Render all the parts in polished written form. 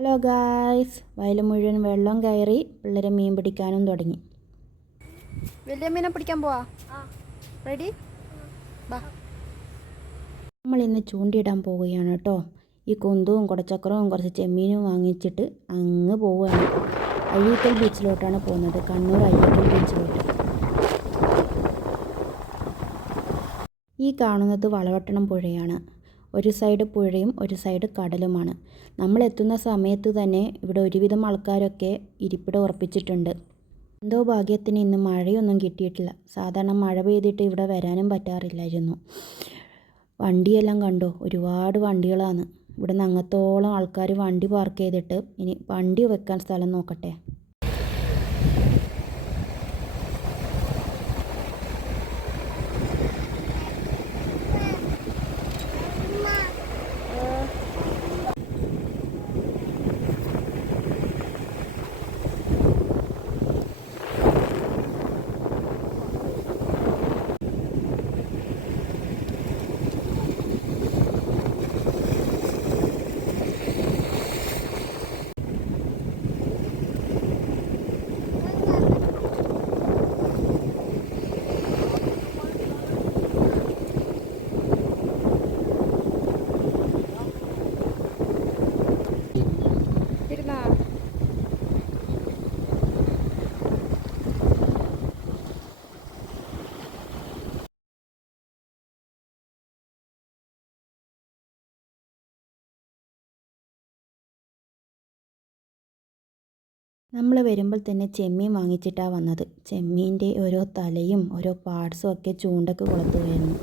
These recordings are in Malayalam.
ഹലോ ഗായ്സ്, വയൽ മുഴുവൻ വെള്ളം കയറി പിള്ളേർ മീൻ പിടിക്കാനും തുടങ്ങി. വലിയ മീനെ പിടിക്കാൻ പോവാ. റെഡി? നമ്മൾ ഇന്ന് ചൂണ്ടിയിടാൻ പോവുകയാണ് കേട്ടോ. ഈ കൊന്തവും കുടച്ചക്രവും കുറച്ച് ചെമ്മീനും വാങ്ങിച്ചിട്ട് അങ്ങ് പോവുകയാണ്. അഴീക്കൽ ബീച്ചിലോട്ടാണ് പോകുന്നത്, കണ്ണൂർ അഴീക്കൽ ബീച്ചിലോട്ട്. ഈ കാണുന്നത് വളവട്ടണം പുഴയാണ്. ഒരു സൈഡ് പുഴയും ഒരു സൈഡ് കടലുമാണ്. നമ്മൾ എത്തുന്ന സമയത്ത് തന്നെ ഇവിടെ ഒരുവിധം ആൾക്കാരൊക്കെ ഇരിപ്പിടം ഉറപ്പിച്ചിട്ടുണ്ട്. എന്തോ ഭാഗ്യത്തിന് ഇന്ന് മഴയൊന്നും കിട്ടിയിട്ടില്ല. സാധാരണ മഴ പെയ്തിട്ട് ഇവിടെ വരാനും പറ്റാറില്ലായിരുന്നു. വണ്ടിയെല്ലാം കണ്ടോ, ഒരുപാട് വണ്ടികളാണ്. ഇവിടെ നിന്ന് അങ്ങത്തോളം ആൾക്കാർ വണ്ടി പാർക്ക് ചെയ്തിട്ട് ഇനി വണ്ടി വെക്കാൻ സ്ഥലം നോക്കട്ടെ. നമ്മൾ വരുമ്പോൾ തന്നെ ചെമ്മീൻ വാങ്ങിച്ചിട്ടാണ് വന്നത്. ചെമ്മീൻ്റെ ഓരോ തലയും ഓരോ പാർട്സും ഒക്കെ ചൂണ്ടക്ക് കൊളുത്തുകയായിരുന്നു.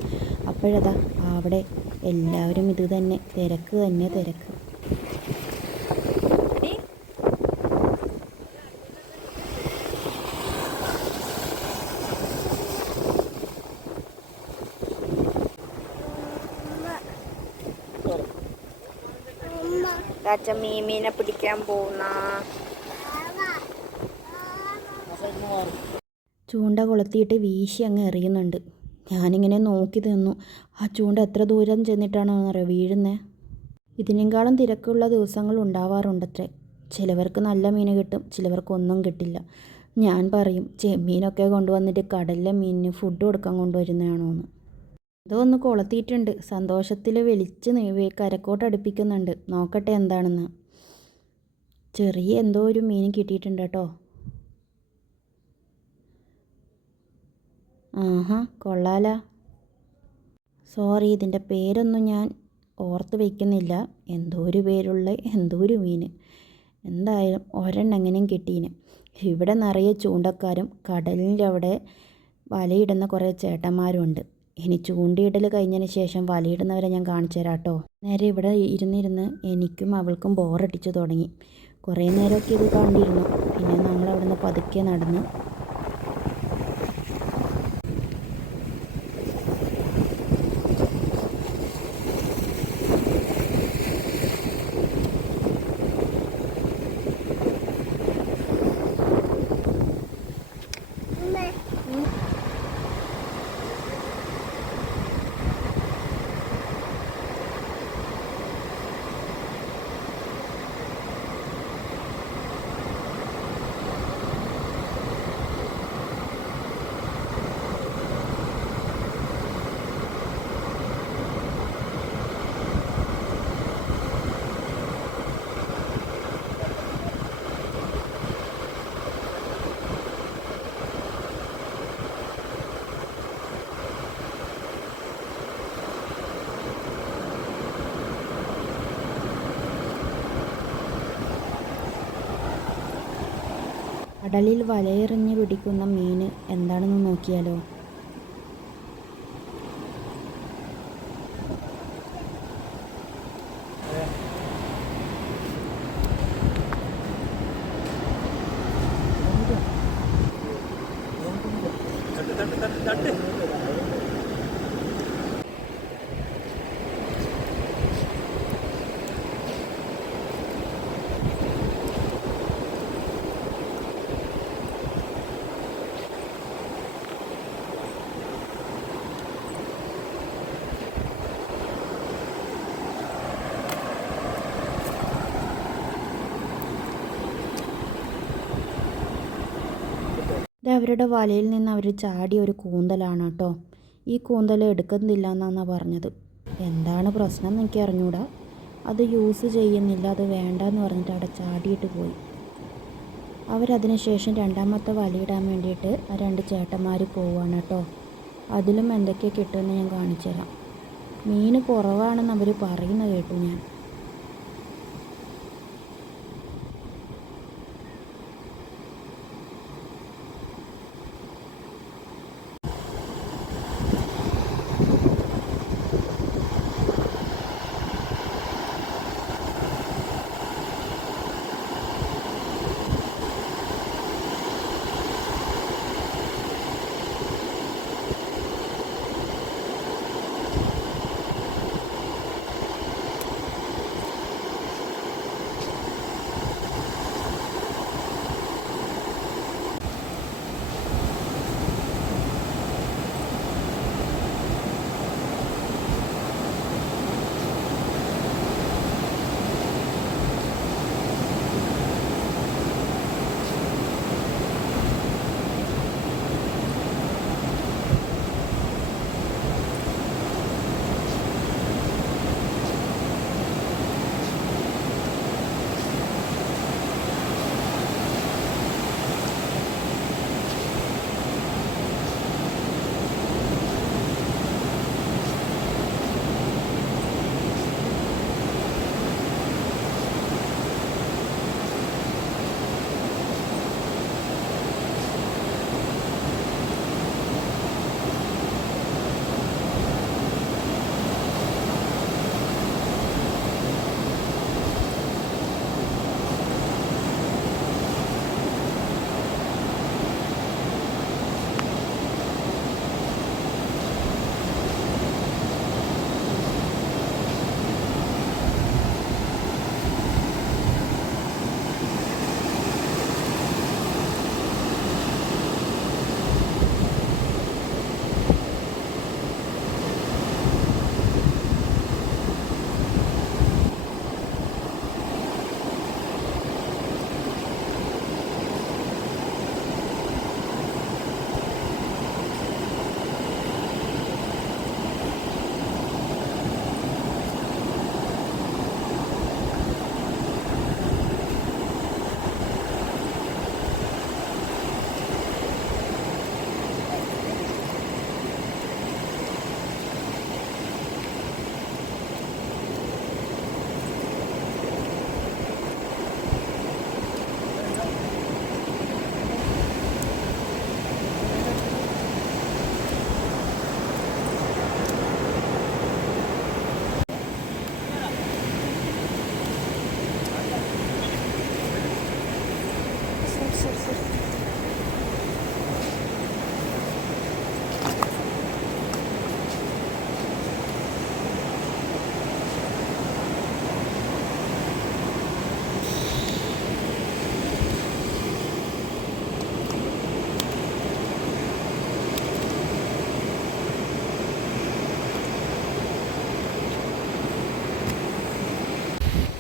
അപ്പോഴതാ അവിടെ എല്ലാവരും ഇത് തന്നെ തിരക്ക്. മീനെ പിടിക്കാൻ പോകുന്ന ചൂണ്ട കൊളുത്തിയിട്ട് വീശി അങ്ങ് എറിയുന്നുണ്ട്. ഞാനിങ്ങനെ നോക്കി നിന്നു. ആ ചൂണ്ട എത്ര ദൂരം ചെന്നിട്ടാണോ എന്നറിയോ വീഴുന്നത്. ഇതിനേക്കാളും തിരക്കുള്ള ദിവസങ്ങൾ ഉണ്ടാവാറുണ്ടത്രേ. ചിലവർക്ക് നല്ല മീൻ കിട്ടും, ചിലവർക്കൊന്നും കിട്ടില്ല. ഞാൻ പറയും, ചെമ്മീനൊക്കെ കൊണ്ടുവന്നിട്ട് കടലിലെ മീനിന് ഫുഡ് കൊടുക്കാൻ കൊണ്ടുവരുന്നതാണോ എന്ന്. അതൊന്ന് കൊളുത്തിയിട്ടുണ്ട്. സന്തോഷത്തിൽ വലിച്ച് കരക്കോട്ട് അടുപ്പിക്കുന്നുണ്ട്. നോക്കട്ടെ എന്താണെന്ന്. ചെറിയ എന്തോ ഒരു മീൻ കിട്ടിയിട്ടുണ്ട് കേട്ടോ. ആഹാ, കൊള്ളാല. സോറി, ഇതിൻ്റെ പേരൊന്നും ഞാൻ ഓർത്ത് വയ്ക്കുന്നില്ല. എന്തോ ഒരു പേരുള്ള എന്തോ ഒരു മീൻ. എന്തായാലും ഒരെണ്ണം എങ്ങനെയും കിട്ടീന്. ഇവിടെ നിറയെ ചൂണ്ടക്കാരും കടലിൻ്റെ അവിടെ വലയിടുന്ന കുറേ ചേട്ടന്മാരും ഉണ്ട്. ഇനി ചൂണ്ടയിടൽ കഴിഞ്ഞതിന് ശേഷം വലയിടുന്നവരെ ഞാൻ കാണിച്ചു തരാം കേട്ടോ. നേരെ ഇവിടെ ഇരുന്നിരുന്ന് എനിക്കും അവൾക്കും ബോറടിച്ചു തുടങ്ങി. കുറേ നേരമൊക്കെ ഇത് കണ്ടിരുന്നു. പിന്നെ നമ്മളവിടെ നിന്ന് പതുക്കെ നടന്ന് കടലിൽ വലയെറിഞ്ഞ് പിടിക്കുന്ന മീൻ എന്താണെന്ന് നോക്കിയാലോ. അവരുടെ വലയിൽ നിന്ന് അവർ ചാടിയ ഒരു കൂന്തലാണ് കേട്ടോ. ഈ കൂന്തൽ എടുക്കുന്നില്ല എന്നാണ് പറഞ്ഞത്. എന്താണ് പ്രശ്നം എന്ന് എനിക്ക് അറിഞ്ഞൂടാ. അത് യൂസ് ചെയ്യുന്നില്ല, അത് വേണ്ടെന്ന് പറഞ്ഞിട്ട് അവിടെ ചാടിയിട്ട് പോയി. അവരതിന് ശേഷം രണ്ടാമത്തെ വലയിടാൻ വേണ്ടിയിട്ട് ആ രണ്ട് ചേട്ടന്മാർ പോവുകയാണ് കേട്ടോ. അതിലും എന്തൊക്കെ കിട്ടുമെന്ന് ഞാൻ കാണിച്ചു തരാം. മീൻ കുറവാണെന്ന് അവർ പറയുന്നത് കേട്ടു ഞാൻ.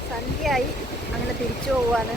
സന്ധ്യയായി, അങ്ങനെ തിരിച്ചു പോവാണ്.